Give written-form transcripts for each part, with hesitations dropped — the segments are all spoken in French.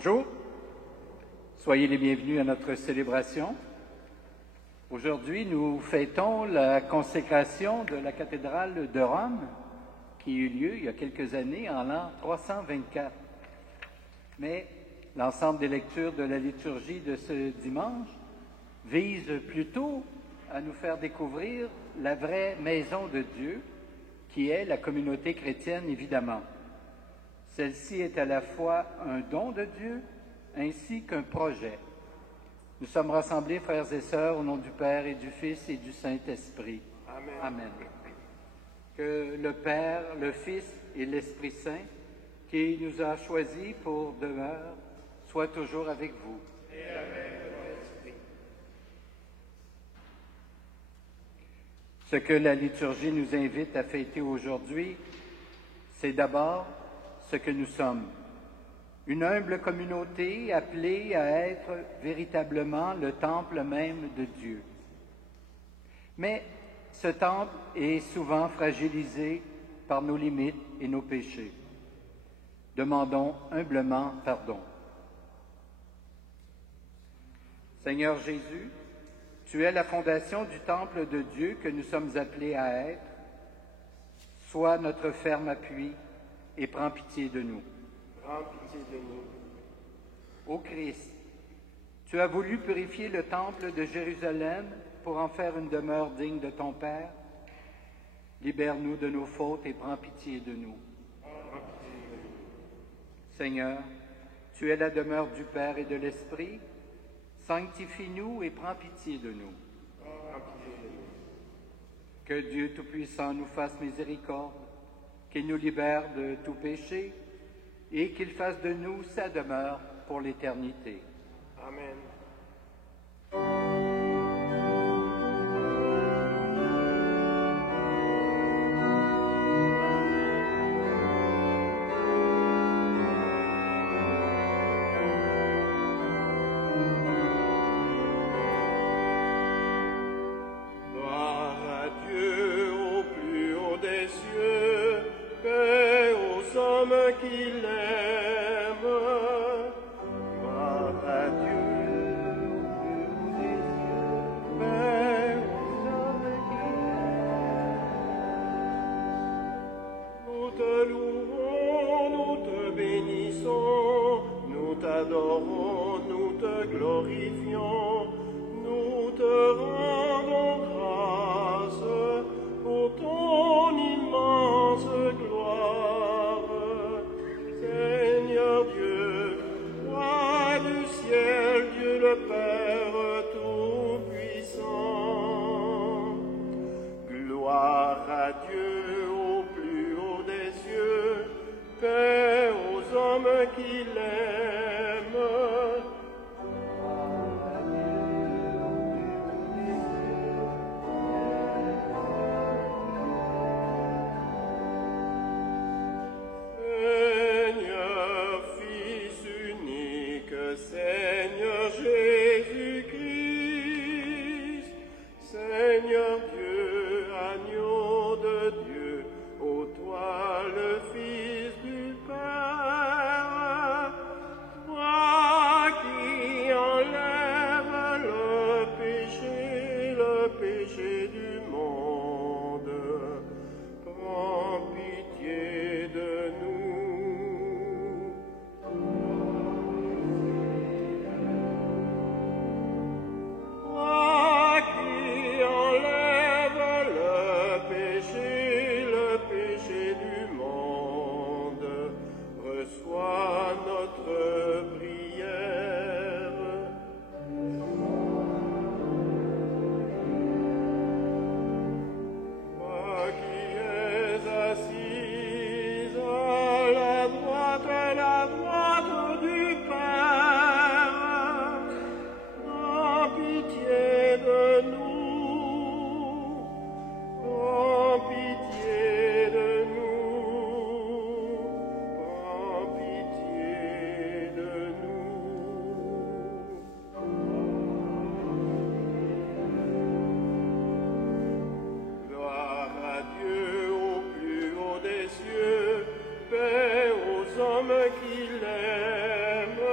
Bonjour, soyez les bienvenus à notre célébration. Aujourd'hui, nous fêtons la consécration de la cathédrale de Rome qui eut lieu il y a quelques années, en l'an 324. Mais l'ensemble des lectures de la liturgie de ce dimanche vise plutôt à nous faire découvrir la vraie maison de Dieu, qui est la communauté chrétienne, évidemment. Celle-ci est à la fois un don de Dieu ainsi qu'un projet. Nous sommes rassemblés, frères et sœurs, au nom du Père et du Fils et du Saint-Esprit. Amen. Amen. Que le Père, le Fils et l'Esprit Saint, qui nous a choisis pour demeure, soit toujours avec vous. Et avec ton esprit. Ce que la liturgie nous invite à fêter aujourd'hui, c'est d'abord ce que nous sommes, une humble communauté appelée à être véritablement le temple même de Dieu. Mais ce temple est souvent fragilisé par nos limites et nos péchés. Demandons humblement pardon. Seigneur Jésus, tu es la fondation du temple de Dieu que nous sommes appelés à être. Sois notre ferme appui et prends pitié de nous. Prends pitié de nous. Ô Christ, tu as voulu purifier le temple de Jérusalem pour en faire une demeure digne de ton Père. Libère-nous de nos fautes et prends pitié de nous. Prends pitié de nous. Seigneur, tu es la demeure du Père et de l'Esprit. Sanctifie-nous et prends pitié de nous. Prends pitié de nous. Que Dieu Tout-Puissant nous fasse miséricorde, qu'il nous libère de tout péché et qu'il fasse de nous sa demeure pour l'éternité. Amen. péchés du monde, prends pitié de nous. Toi qui enlèves le péché du monde, reçois notre prière. Toi qui es assise à la droite du Père, prends pitié de nous, prends pitié de nous, prends pitié de nous. Gloire à Dieu au plus haut des cieux, paix aux hommes qui l'aiment.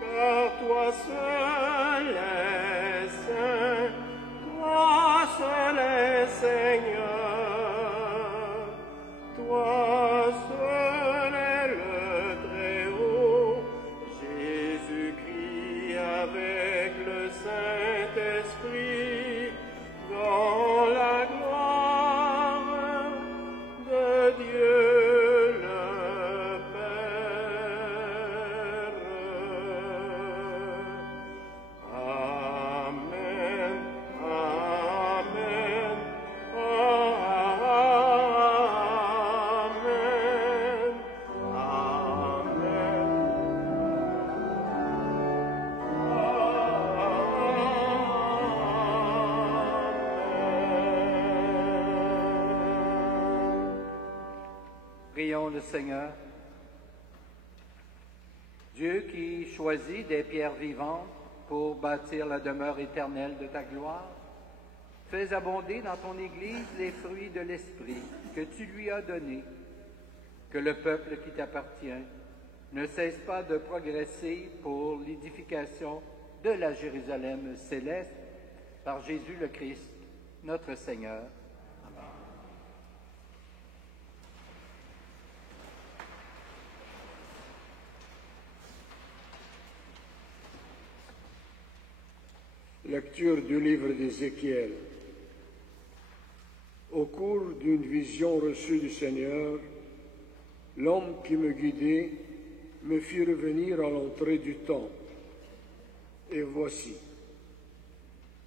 Car toi seul es saint, toi seul es Seigneur, toi seul es le Très-Haut, Jésus-Christ avec le Saint-Esprit, dans la gloire de Dieu le Père. Amen, amen, amen, amen. Prions le Seigneur. Dieu qui choisit des pierres vivantes pour bâtir la demeure éternelle de ta gloire, fais abonder dans ton Église les fruits de l'Esprit que tu lui as donnés, que le peuple qui t'appartient ne cesse pas de progresser pour l'édification de la Jérusalem céleste par Jésus le Christ, notre Seigneur. Lecture du livre d'Ézéchiel. Au cours d'une vision reçue du Seigneur, l'homme qui me guidait me fit revenir à l'entrée du temple. Et voici,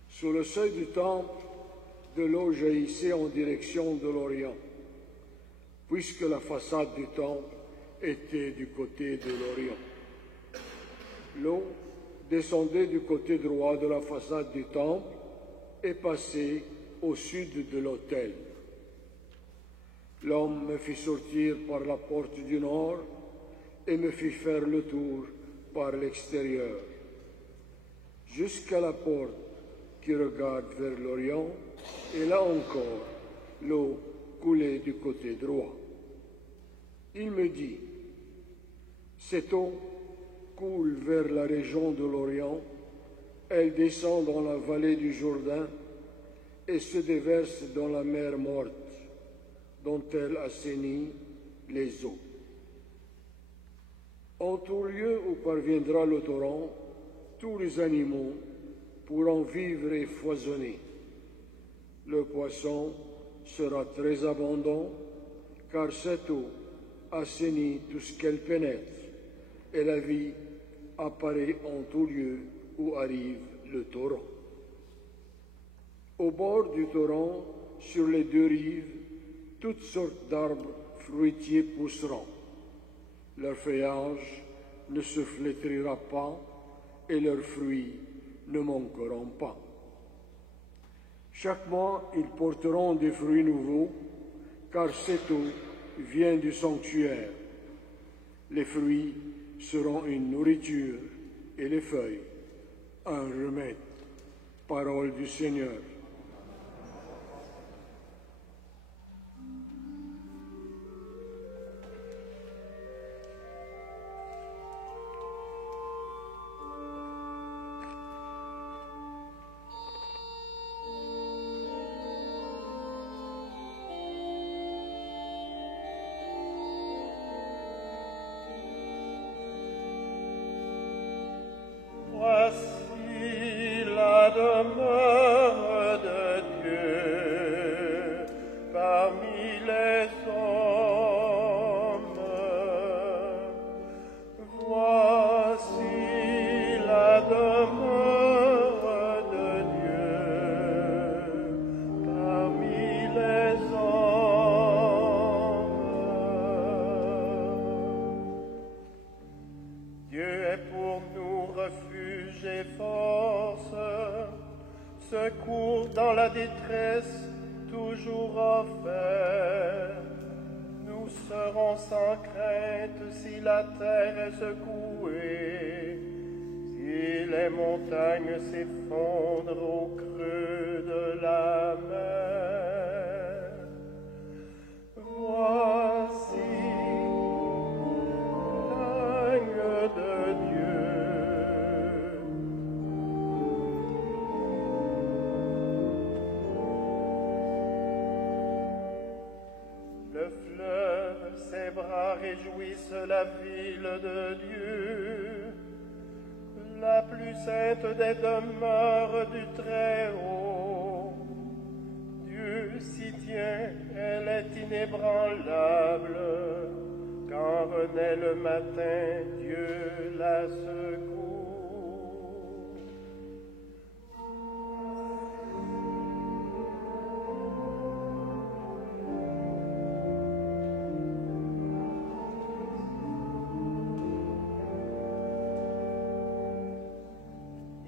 sous le seuil du temple, de l'eau jaillissait en direction de l'Orient, puisque la façade du temple était du côté de l'Orient. L'eau descendait du côté droit de la façade du temple et passait au sud de l'autel. L'homme me fit sortir par la porte du nord et me fit faire le tour par l'extérieur, jusqu'à la porte qui regarde vers l'Orient, et là encore, l'eau coulait du côté droit. Il me dit, cette eau coule vers la région de l'Orient, elle descend dans la vallée du Jourdain et se déverse dans la mer morte, dont elle assainit les eaux. En tout lieu où parviendra le torrent, tous les animaux pourront vivre et foisonner. Le poisson sera très abondant, car cette eau assainit tout ce qu'elle pénètre, et la vie apparaît en tout lieu où arrive le torrent. Au bord du torrent, sur les deux rives, toutes sortes d'arbres fruitiers pousseront. Leur feuillage ne se flétrira pas et leurs fruits ne manqueront pas. Chaque mois, ils porteront des fruits nouveaux, car cette eau vient du sanctuaire. Les fruits seront une nourriture et les feuilles un remède. Parole du Seigneur. secours dans la détresse toujours offert. Nous serons sans crainte si la terre est secouée, si les montagnes s'effondrent au creux de la mer. Voici l'agneau de Dieu. Le fleuve, ses bras réjouissent la ville de Dieu, la plus sainte des demeures du Très-Haut. Dieu s'y tient, elle est inébranlable. Quand renaît le matin, Dieu la secoue.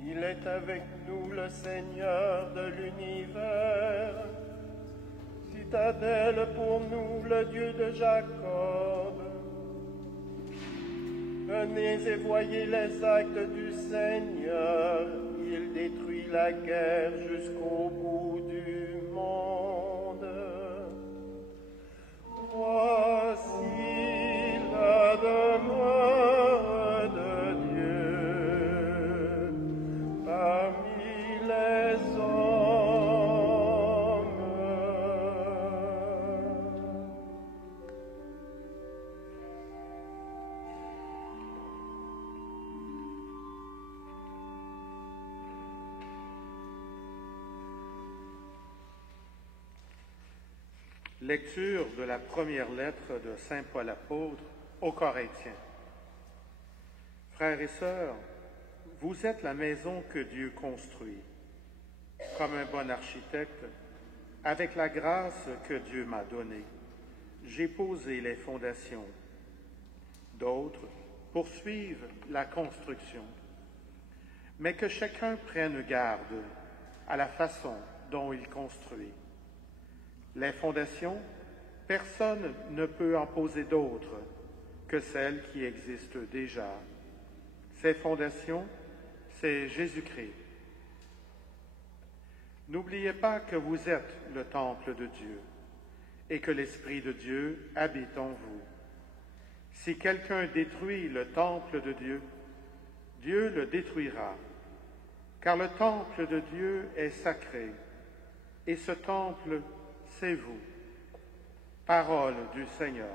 Il est avec nous le Seigneur de l'univers, citadelle pour nous le Dieu de Jacob. Venez et voyez les actes du Seigneur, il détruit la guerre jusqu'au bout du monde. Voici la demeure de Dieu parmi les hommes. Lecture de la première lettre de Saint Paul apôtre aux Corinthiens. Frères et sœurs, vous êtes la maison que Dieu construit. Comme un bon architecte, avec la grâce que Dieu m'a donnée, j'ai posé les fondations. D'autres poursuivent la construction. Mais que chacun prenne garde à la façon dont il construit. Les fondations, personne ne peut en poser d'autres que celles qui existent déjà. Ces fondations, c'est Jésus-Christ. N'oubliez pas que vous êtes le temple de Dieu et que l'Esprit de Dieu habite en vous. Si quelqu'un détruit le temple de Dieu, Dieu le détruira, car le temple de Dieu est sacré, et ce temple, c'est vous. Parole du Seigneur.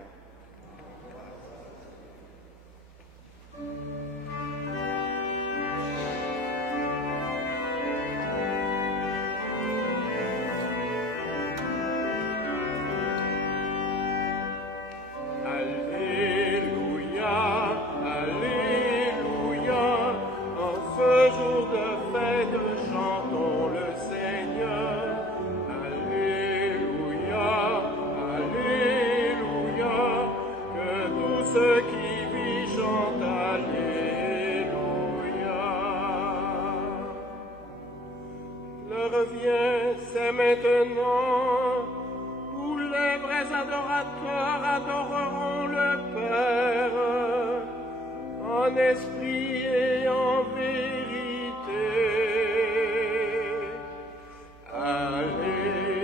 Maintenant, où les vrais adorateurs adoreront le Père en esprit et en vérité. Alléluia.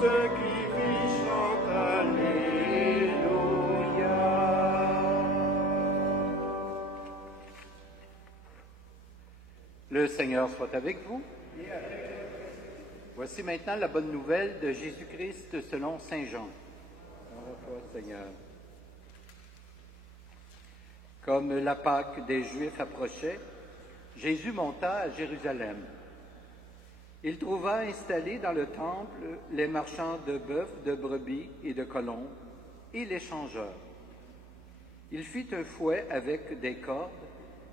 Ceux qui vivent chantent Alléluia. Le Seigneur soit avec vous. Voici maintenant la bonne nouvelle de Jésus-Christ selon Saint Jean. Gloire à toi, Seigneur. Comme la Pâque des Juifs approchait, Jésus monta à Jérusalem. Il trouva installés dans le temple les marchands de bœufs, de brebis et de colons, et les changeurs. Il fit un fouet avec des cordes,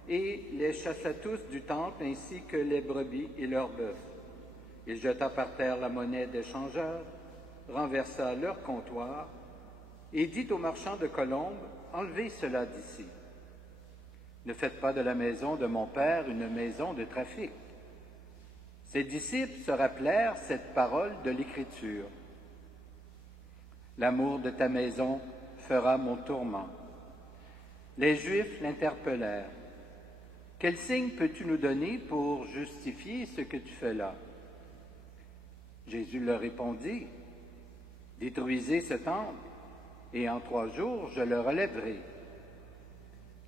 et les chassa tous du temple ainsi que les brebis et leurs bœufs. Il jeta par terre la monnaie des changeurs, renversa leur comptoir et dit aux marchands de colombes, « Enlevez cela d'ici. Ne faites pas de la maison de mon Père une maison de trafic. » Ses disciples se rappelèrent cette parole de l'Écriture. « L'amour de ta maison fera mon tourment. » Les Juifs l'interpellèrent. « Quel signe peux-tu nous donner pour justifier ce que tu fais là? » Jésus leur répondit, « Détruisez ce temple, et en 3 jours je le relèverai. »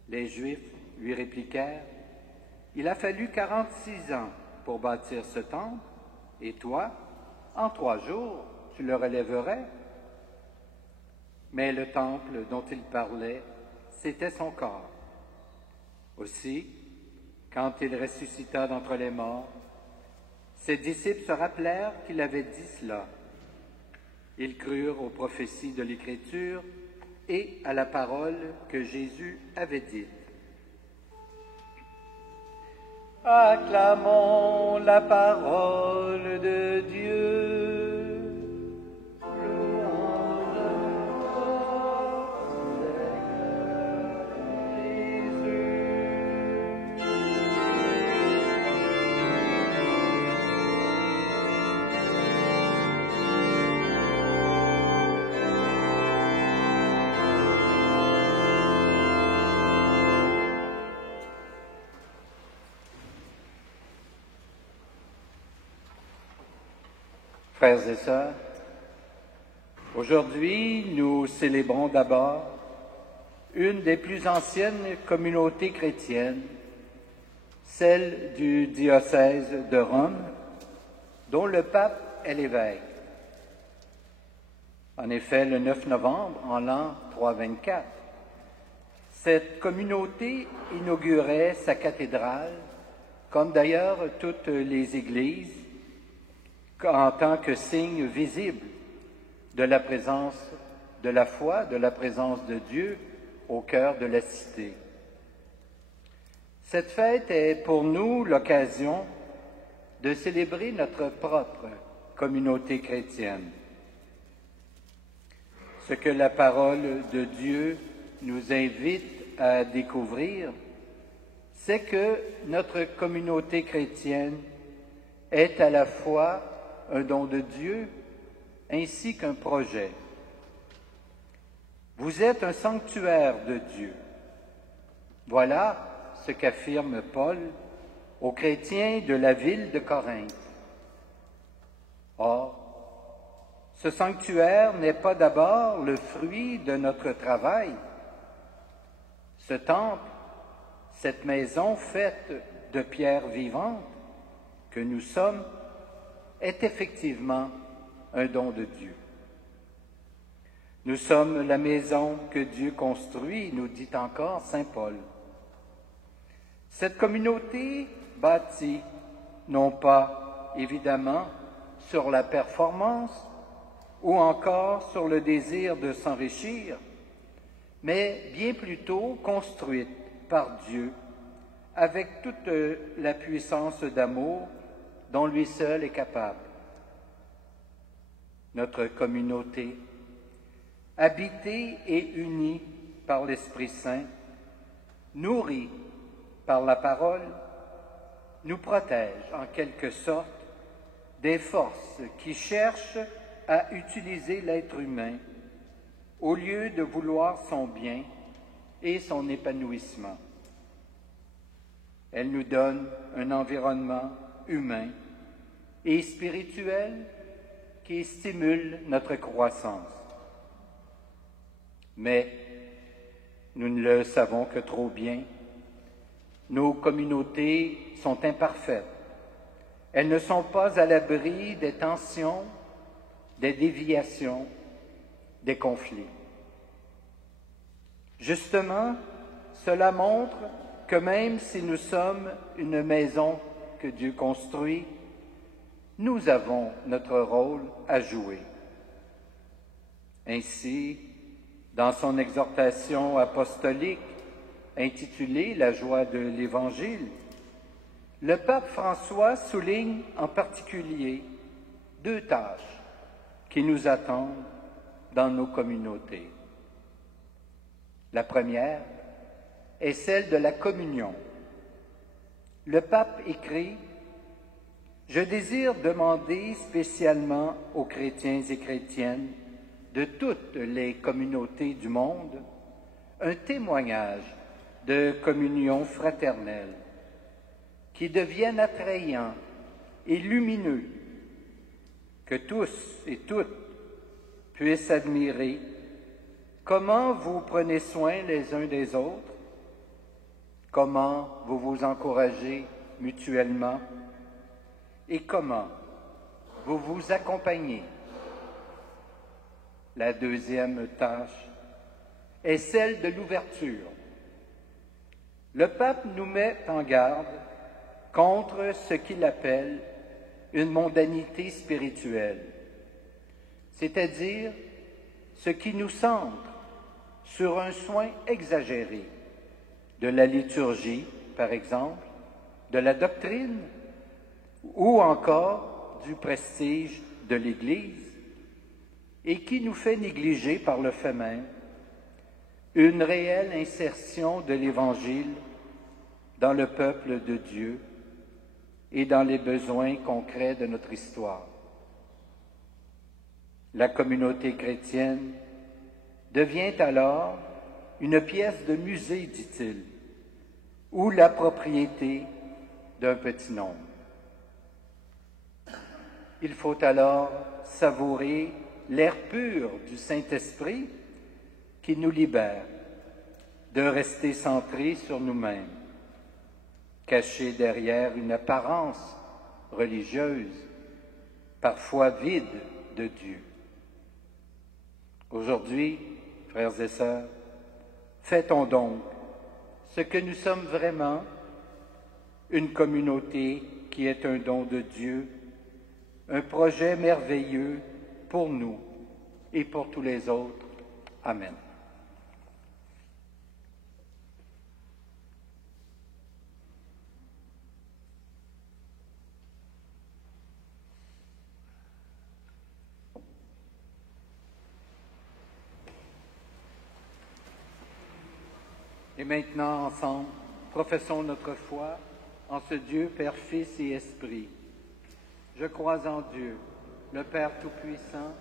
Les Juifs lui répliquèrent, « Il a fallu 46 ans pour bâtir ce temple, et toi, en 3 jours, tu le relèverais? » Mais le temple dont il parlait, c'était son corps. Aussi, quand il ressuscita d'entre les morts, ses disciples se rappelèrent qu'il avait dit cela. Ils crurent aux prophéties de l'Écriture et à la parole que Jésus avait dite. Acclamons la parole de Dieu. Frères et sœurs, aujourd'hui, nous célébrons d'abord une des plus anciennes communautés chrétiennes, celle du diocèse de Rome, dont le pape est l'évêque. En effet, le 9 novembre, en l'an 324, cette communauté inaugurait sa cathédrale, comme d'ailleurs toutes les églises, en tant que signe visible de la présence de la foi, de la présence de Dieu au cœur de la cité. Cette fête est pour nous l'occasion de célébrer notre propre communauté chrétienne. Ce que la parole de Dieu nous invite à découvrir, c'est que notre communauté chrétienne est à la fois un don de Dieu ainsi qu'un projet. Vous êtes un sanctuaire de Dieu. Voilà ce qu'affirme Paul aux chrétiens de la ville de Corinthe. Or, ce sanctuaire n'est pas d'abord le fruit de notre travail. Ce temple, cette maison faite de pierres vivantes que nous sommes, est effectivement un don de Dieu. Nous sommes la maison que Dieu construit, nous dit encore saint Paul. Cette communauté bâtie, non pas évidemment sur la performance ou encore sur le désir de s'enrichir, mais bien plutôt construite par Dieu avec toute la puissance d'amour dont lui seul est capable. Notre communauté, habitée et unie par l'Esprit Saint, nourrie par la parole, nous protège en quelque sorte des forces qui cherchent à utiliser l'être humain au lieu de vouloir son bien et son épanouissement. Elle nous donne un environnement humain et spirituel qui stimule notre croissance. Mais nous ne le savons que trop bien, nos communautés sont imparfaites. Elles ne sont pas à l'abri des tensions, des déviations, des conflits. Justement, cela montre que même si nous sommes une maison que Dieu construit, nous avons notre rôle à jouer. Ainsi, dans son exhortation apostolique intitulée « La joie de l'Évangile », le pape François souligne en particulier 2 tâches qui nous attendent dans nos communautés. La première est celle de la communion. Le pape écrit « Je désire demander spécialement aux chrétiens et chrétiennes de toutes les communautés du monde un témoignage de communion fraternelle qui devienne attrayant et lumineux, que tous et toutes puissent admirer comment vous prenez soin les uns des autres, comment vous vous encouragez mutuellement et comment vous vous accompagnez. La deuxième tâche est celle de l'ouverture. Le pape nous met en garde contre ce qu'il appelle une mondanité spirituelle, c'est-à-dire ce qui nous centre sur un soin exagéré de la liturgie, par exemple, de la doctrine ou encore du prestige de l'Église, et qui nous fait négliger par le fait même une réelle insertion de l'Évangile dans le peuple de Dieu et dans les besoins concrets de notre histoire. La communauté chrétienne devient alors une pièce de musée, dit-il, ou la propriété d'un petit nombre. Il faut alors savourer l'air pur du Saint-Esprit qui nous libère de rester centrés sur nous-mêmes, cachés derrière une apparence religieuse, parfois vide de Dieu. Aujourd'hui, frères et sœurs, fêtons donc ce que nous sommes vraiment, une communauté qui est un don de Dieu, un projet merveilleux pour nous et pour tous les autres. Amen. Et maintenant, ensemble, professons notre foi en ce Dieu, Père, Fils et Esprit. Je crois en Dieu, le Père Tout-Puissant,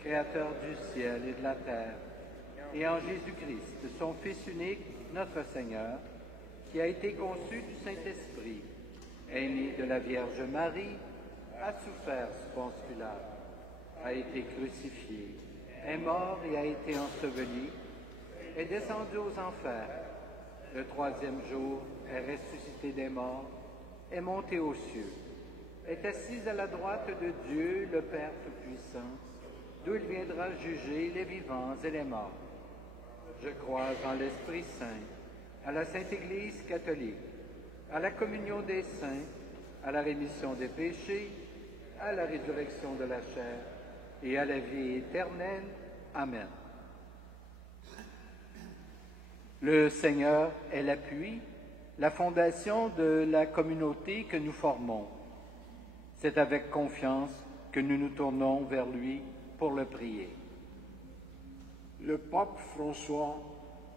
Créateur du ciel et de la terre, et en Jésus-Christ, son Fils unique, notre Seigneur, qui a été conçu du Saint-Esprit, est né de la Vierge Marie, a souffert sous Ponce Pilate, a été crucifié, est mort et a été enseveli, est descendu aux enfers. Le 3e jour est ressuscité des morts, est monté aux cieux, est assis à la droite de Dieu, le Père Tout-Puissant, d'où il viendra juger les vivants et les morts. Je crois en l'Esprit Saint, à la Sainte Église catholique, à la communion des saints, à la rémission des péchés, à la résurrection de la chair et à la vie éternelle. Amen. Le Seigneur est l'appui, la fondation de la communauté que nous formons. C'est avec confiance que nous nous tournons vers lui pour le prier. Le pape François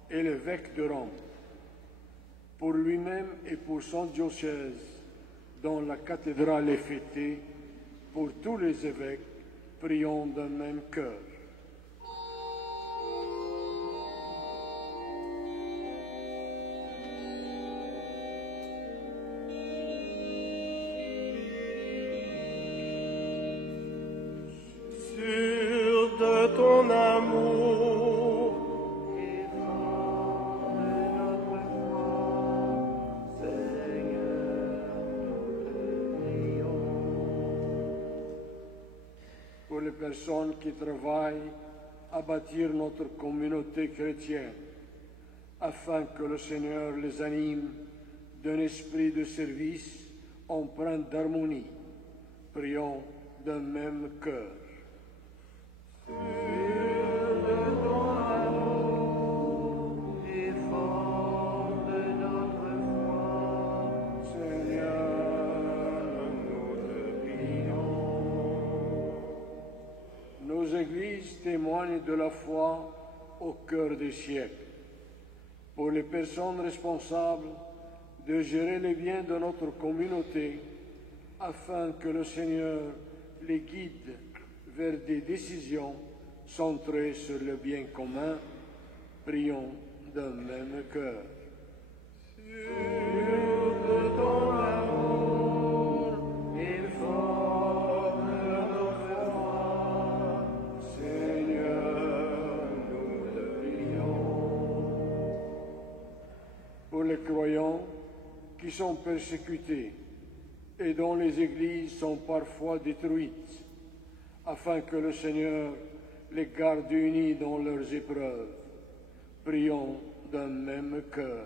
est l'évêque de Rome. Pour lui-même et pour son diocèse, dont la cathédrale est fêtée, pour tous les évêques, prions d'un même cœur. Ton amour Et fort de notre foi, Seigneur, nous te prions. Pour les personnes qui travaillent à bâtir notre communauté chrétienne, afin que le Seigneur les anime d'un esprit de service empreint d'harmonie, prions d'un même cœur. Et fort de notre foi, Seigneur, l'Église témoigne de la foi au cœur des siècles. Pour les personnes responsables, de gérer les biens de notre communauté afin que le Seigneur les guide vers des décisions centrées sur le bien commun. Prions d'un même cœur. Pour les croyants qui sont persécutés et dont les églises sont parfois détruites, afin que le Seigneur les garde unis dans leurs épreuves, prions d'un même cœur.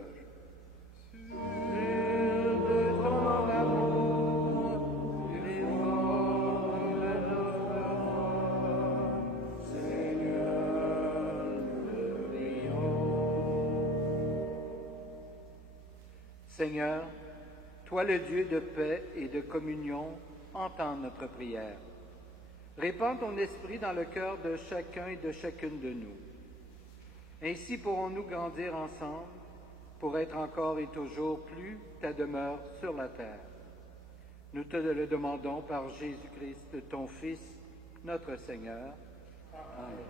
Seigneur, toi le Dieu de paix et de communion, entends notre prière. Répands ton esprit dans le cœur de chacun et de chacune de nous. Ainsi pourrons-nous grandir ensemble pour être encore et toujours plus ta demeure sur la terre. Nous te le demandons par Jésus-Christ, ton Fils, notre Seigneur. Amen.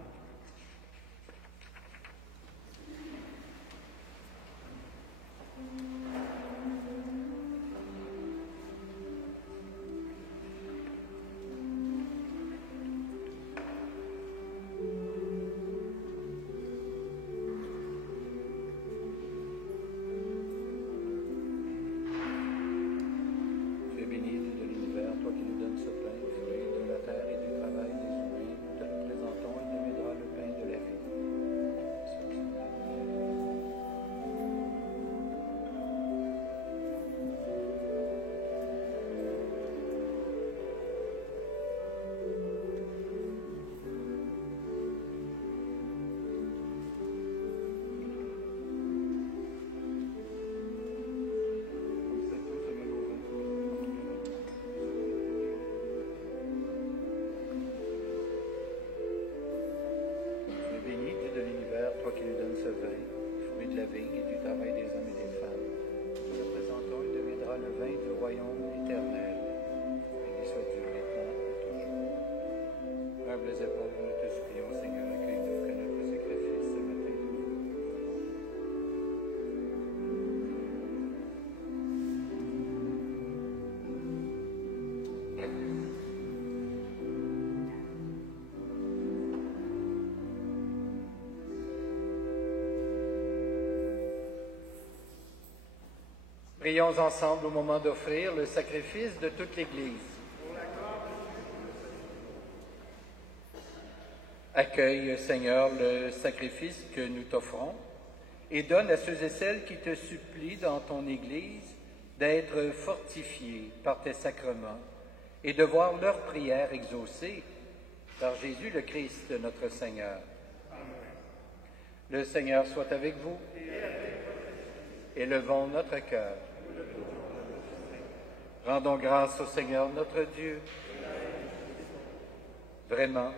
Toi qui lui donnes ce vin, fruit de la vigne et du travail des hommes et des femmes, nous le présentons, il deviendra le vin du royaume éternel. Béni soit Dieu maintenant et toujours. Humbles et pauvres, nous te supplions, Seigneur, accueille-nous que notre sacrifice ce matin. Prions ensemble au moment d'offrir le sacrifice de toute l'Église. Accueille, Seigneur, le sacrifice que nous t'offrons et donne à ceux et celles qui te supplient dans ton Église d'être fortifiés par tes sacrements et de voir leurs prières exaucées par Jésus le Christ, notre Seigneur. Amen. Le Seigneur soit avec vous. Élevons notre cœur. Rendons grâce au Seigneur notre Dieu. Vraiment,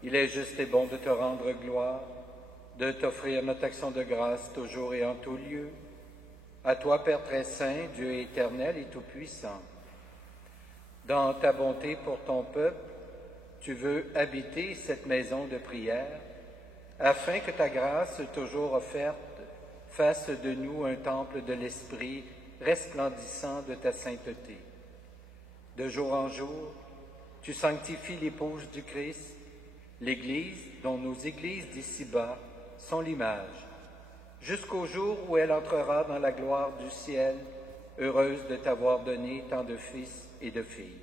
il est juste et bon de te rendre gloire, de t'offrir notre action de grâce toujours et en tout lieu. À toi, Père très saint, Dieu éternel et tout-puissant. Dans ta bonté pour ton peuple, tu veux habiter cette maison de prière, afin que ta grâce toujours offerte fasse de nous un temple de l'Esprit resplendissant de ta sainteté. De jour en jour, tu sanctifies l'épouse du Christ, l'Église dont nos églises d'ici-bas sont l'image, jusqu'au jour où elle entrera dans la gloire du ciel, heureuse de t'avoir donné tant de fils et de filles.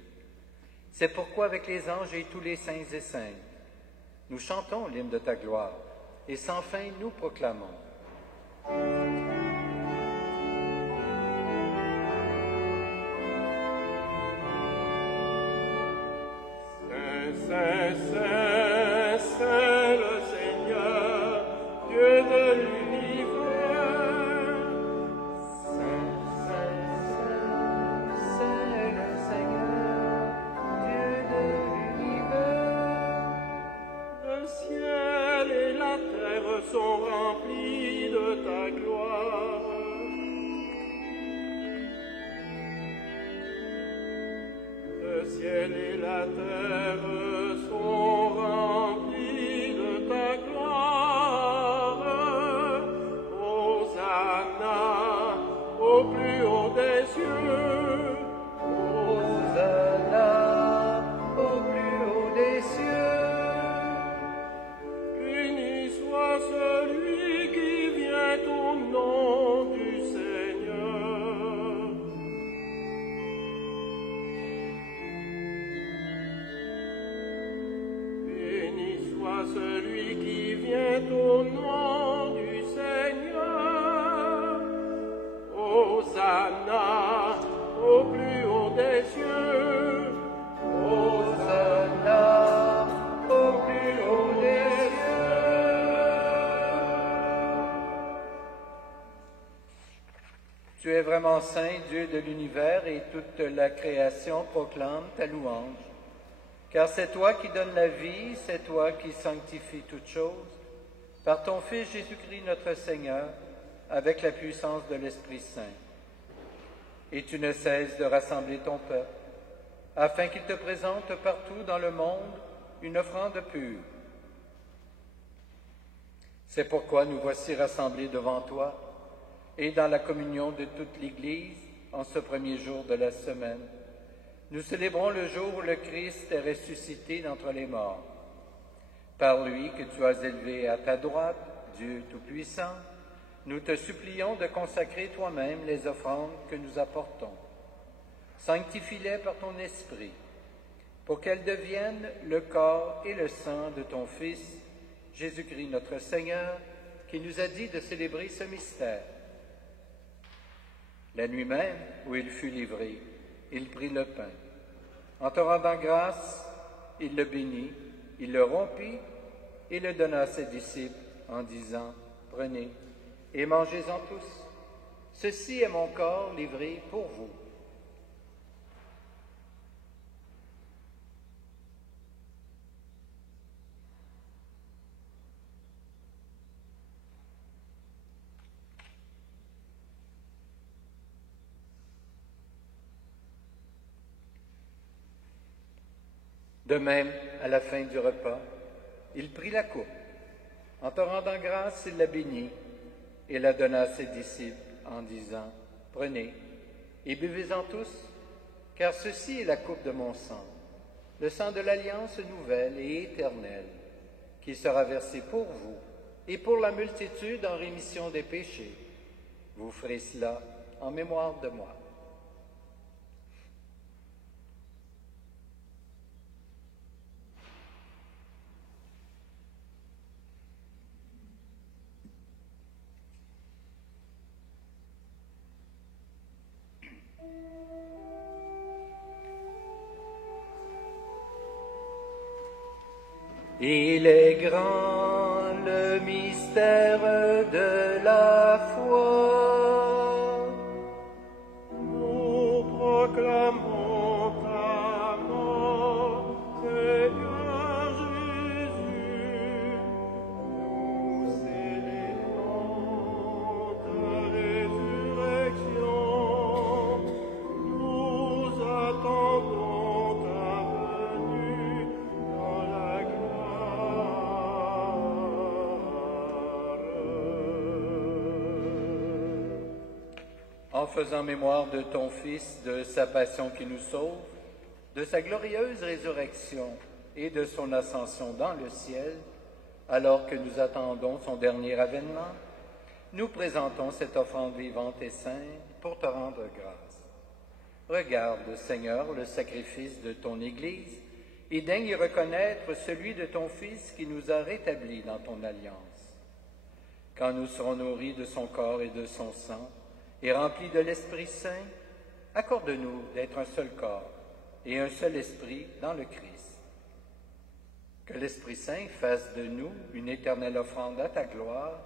C'est pourquoi avec les anges et tous les saints et saintes, nous chantons l'hymne de ta gloire et sans fin nous proclamons. Saint, Saint, Saint le Seigneur, Dieu de l'univers. Saint, Saint, Saint, Saint le Seigneur, Dieu de l'univers. Le ciel et la terre sont remplis de ta gloire. Hosanna au plus haut des cieux. Hosanna au plus haut des cieux. Béni soit celui qui vient au nom du Seigneur. Béni soit celui qui vient au nom du Seigneur. Hosanna au plus haut des cieux. Hosanna au plus haut des cieux. Tu es vraiment saint, Dieu de l'univers, et toute la création proclame ta louange. Car c'est toi qui donnes la vie, c'est toi qui sanctifies toutes choses, par ton Fils Jésus-Christ notre Seigneur, avec la puissance de l'Esprit Saint. Et tu ne cesses de rassembler ton peuple, afin qu'il te présente partout dans le monde une offrande pure. C'est pourquoi nous voici rassemblés devant toi, et dans la communion de toute l'Église, en ce premier jour de la semaine, nous célébrons le jour où le Christ est ressuscité d'entre les morts. Par lui que tu as élevé à ta droite, Dieu Tout-Puissant, nous te supplions de consacrer toi-même les offrandes que nous apportons. Sanctifie-les par ton Esprit, pour qu'elles deviennent le corps et le sang de ton Fils, Jésus-Christ notre Seigneur, qui nous a dit de célébrer ce mystère. La nuit même où il fut livré, il prit le pain. En te rendant grâce, il le bénit, il le rompit et le donna à ses disciples en disant, « Prenez et mangez-en tous. Ceci est mon corps livré pour vous. » De même, à la fin du repas, il prit la coupe. En te rendant grâce, il la bénit et la donna à ses disciples en disant, « Prenez et buvez-en tous, car ceci est la coupe de mon sang, le sang de l'alliance nouvelle et éternelle, qui sera versé pour vous et pour la multitude en rémission des péchés. Vous ferez cela en mémoire de moi. » Il est grand le mystère de la foi. Nous proclamons ta mort, Seigneur Jésus. Nous célébrons ta résurrection. Nous attendons ta venue dans la En faisant mémoire de ton Fils, de sa passion qui nous sauve, de sa glorieuse résurrection et de son ascension dans le ciel, alors que nous attendons son dernier avènement, nous présentons cette offrande vivante et sainte pour te rendre grâce. Regarde, Seigneur, le sacrifice de ton Église et daigne y reconnaître celui de ton Fils qui nous a rétablis dans ton alliance. Quand nous serons nourris de son corps et de son sang, et remplis de l'Esprit Saint, accorde-nous d'être un seul corps et un seul esprit dans le Christ. Que l'Esprit Saint fasse de nous une éternelle offrande à ta gloire,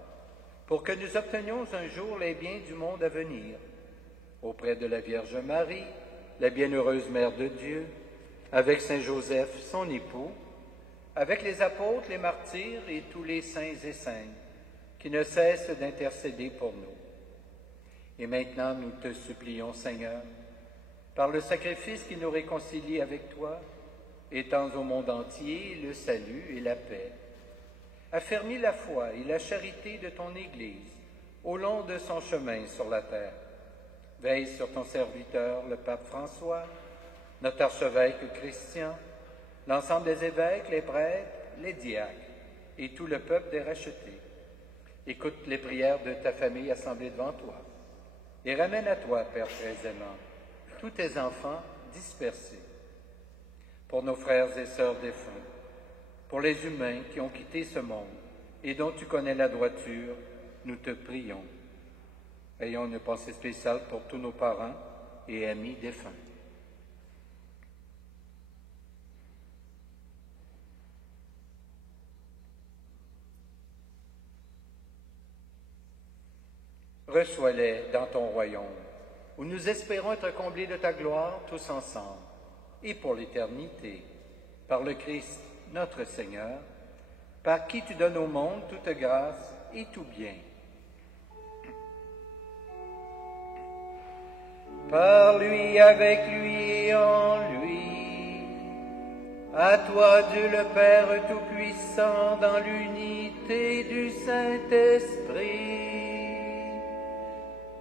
pour que nous obtenions un jour les biens du monde à venir, auprès de la Vierge Marie, la bienheureuse Mère de Dieu, avec Saint Joseph, son époux, avec les apôtres, les martyrs et tous les saints et saintes, qui ne cessent d'intercéder pour nous. Et maintenant, nous te supplions, Seigneur, Par le sacrifice qui nous réconcilie avec toi, étends au monde entier le salut et la paix. Affermis la foi et la charité de ton Église au long de son chemin sur la terre. Veille sur ton serviteur, le pape François, notre archevêque Christian, l'ensemble des évêques, les prêtres, les diacres et tout le peuple des rachetés. Écoute les prières de ta famille assemblée devant toi et ramène à toi, Père très aimant, tous tes enfants dispersés. Pour nos frères et sœurs défunts, pour les humains qui ont quitté ce monde et dont tu connais la droiture, nous te prions. Ayons une pensée spéciale pour tous nos parents et amis défunts. Reçois-les dans ton royaume, où nous espérons être comblés de ta gloire tous ensemble, et pour l'éternité, par le Christ notre Seigneur, par qui tu donnes au monde toute grâce et tout bien. Par lui, avec lui et en lui, à toi Dieu le Père Tout-Puissant, dans l'unité du Saint-Esprit,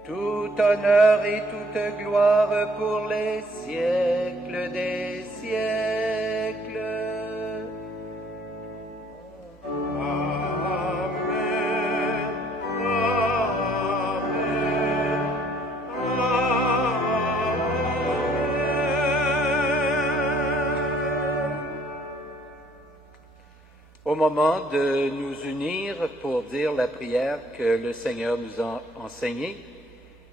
tout honneur et toute gloire pour les siècles des siècles. Amen. Au moment de nous unir pour dire la prière que le Seigneur nous a enseignée,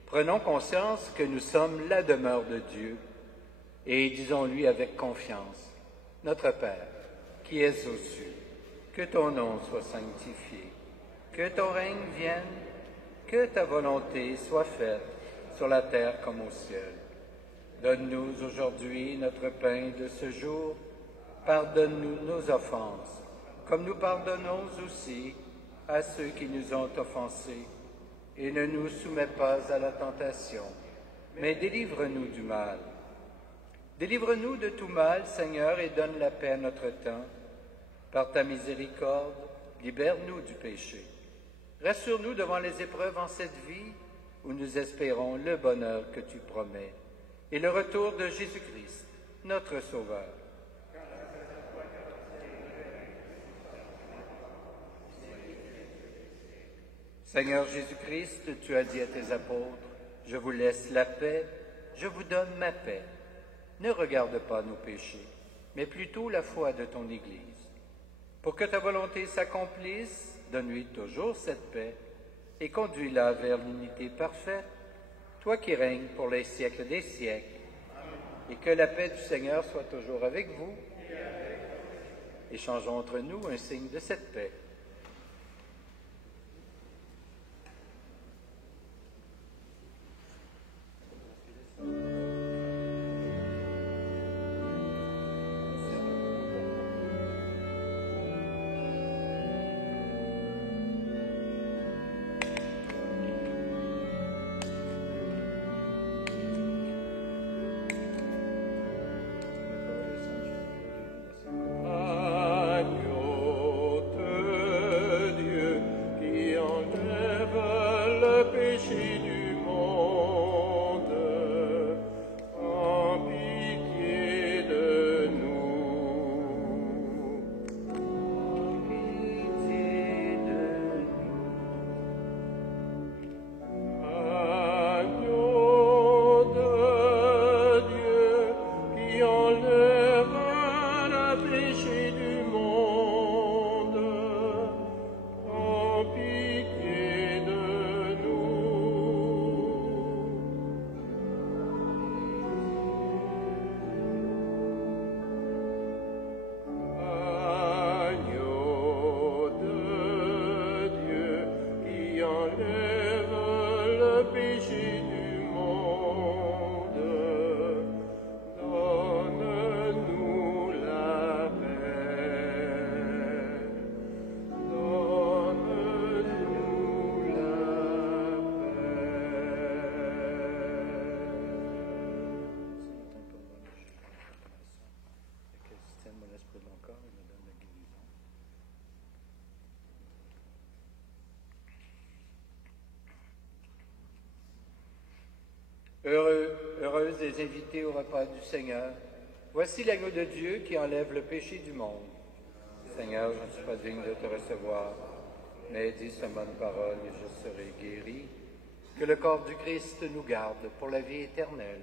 prenons conscience que nous sommes la demeure de Dieu et disons-lui avec confiance, Notre Père, qui es aux cieux, que ton nom soit sanctifié, que ton règne vienne, que ta volonté soit faite sur la terre comme au ciel. Donne-nous aujourd'hui notre pain de ce jour, pardonne-nous nos offenses, comme nous pardonnons aussi à ceux qui nous ont offensés, et ne nous soumets pas à la tentation, mais délivre-nous du mal. Délivre-nous de tout mal, Seigneur, et donne la paix à notre temps. Par ta miséricorde, libère-nous du péché. Rassure-nous devant les épreuves en cette vie, où nous espérons le bonheur que tu promets, et le retour de Jésus-Christ, notre Sauveur. Seigneur Jésus-Christ, tu as dit à tes apôtres, « Je vous laisse la paix, je vous donne ma paix. Ne regarde pas nos péchés, mais plutôt la foi de ton Église. Pour que ta volonté s'accomplisse, donne-lui toujours cette paix et conduis-la vers l'unité parfaite, toi qui règnes pour les siècles des siècles. Et que la paix du Seigneur soit toujours avec vous. Échangeons entre nous un signe de cette paix. Agneau de Heureuses les invités au repas du Seigneur. Voici l'agneau de Dieu qui enlève le péché du monde. Seigneur, je ne suis pas digne de te recevoir, mais dis seulement une parole et je serai guéri. Que le corps du Christ nous garde pour la vie éternelle.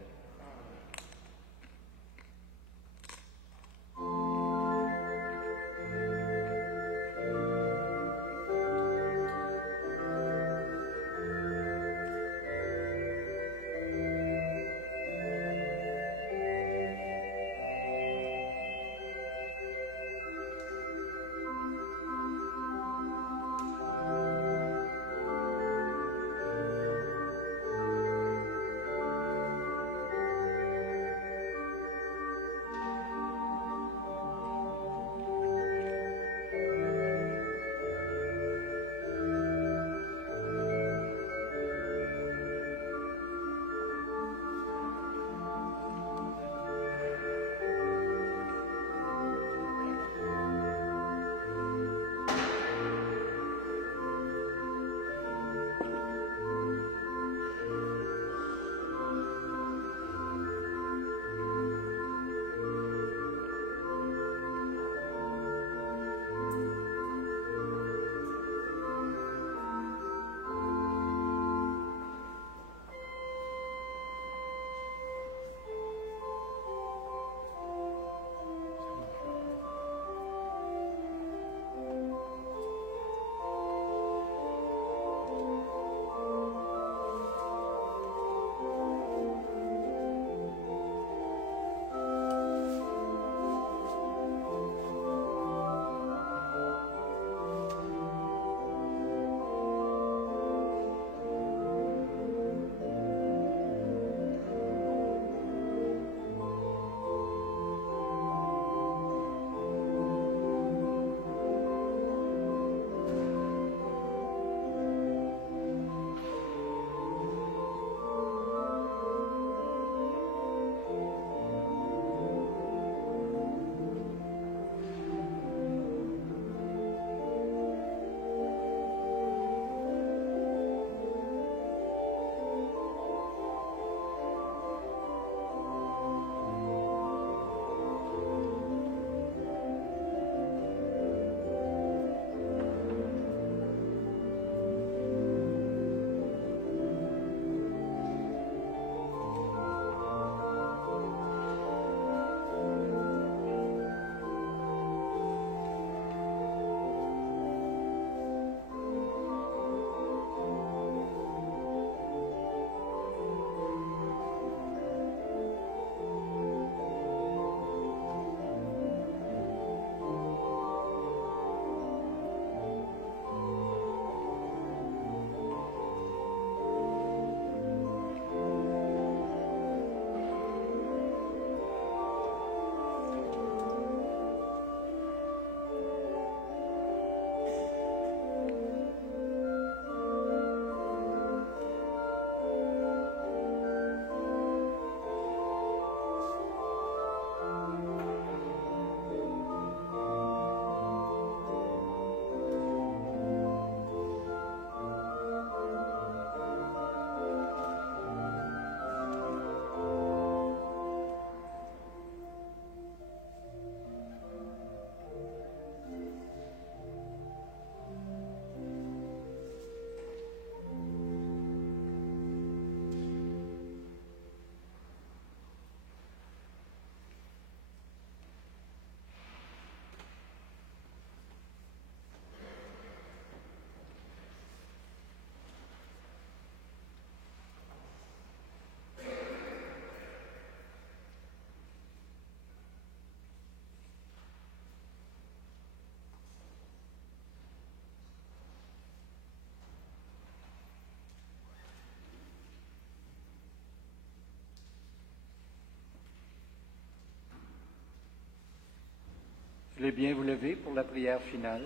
Je voulais bien vous lever pour la prière finale.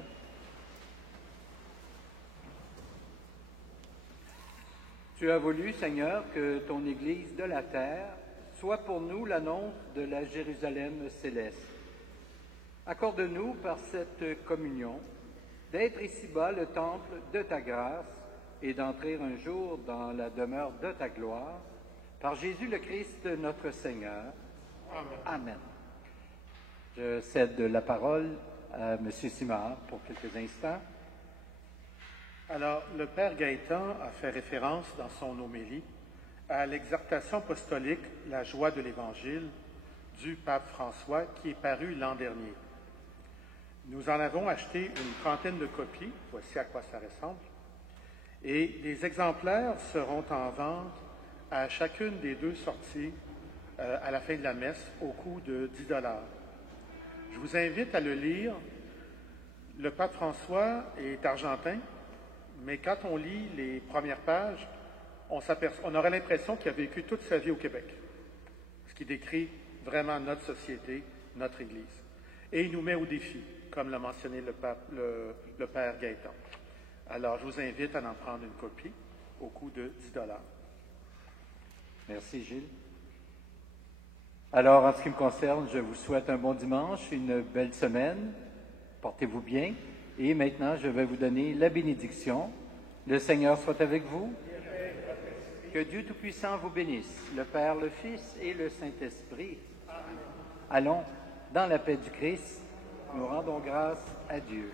Tu as voulu, Seigneur, que ton Église de la terre soit pour nous l'annonce de la Jérusalem céleste. Accorde-nous par cette communion d'être ici-bas le temple de ta grâce et d'entrer un jour dans la demeure de ta gloire, Par Jésus le Christ, notre Seigneur. Amen. Amen. Je cède la parole à M. Simard pour quelques instants. Alors, le Père Gaétan a fait référence dans son homélie à l'exhortation apostolique « La joie de l'Évangile » du pape François qui est paru l'an dernier. Nous en avons acheté une trentaine de copies, voici à quoi ça ressemble, et les exemplaires seront en vente à chacune des deux sorties à la fin de la messe au coût de 10 $. Je vous invite à le lire. Le pape François est argentin, mais quand on lit les premières pages, on aurait l'impression qu'il a vécu toute sa vie au Québec, ce qui décrit vraiment notre société, notre Église. Et il nous met au défi, comme l'a mentionné le Père Gaétan. Alors, je vous invite à en prendre une copie au coût de 10 $. Merci, Gilles. Alors, en ce qui me concerne, je vous souhaite un bon dimanche, une belle semaine. Portez-vous bien. Et maintenant, je vais vous donner la bénédiction. Le Seigneur soit avec vous. Que Dieu Tout-Puissant vous bénisse, le Père, le Fils et le Saint-Esprit. Allons, dans la paix du Christ, nous rendons grâce à Dieu.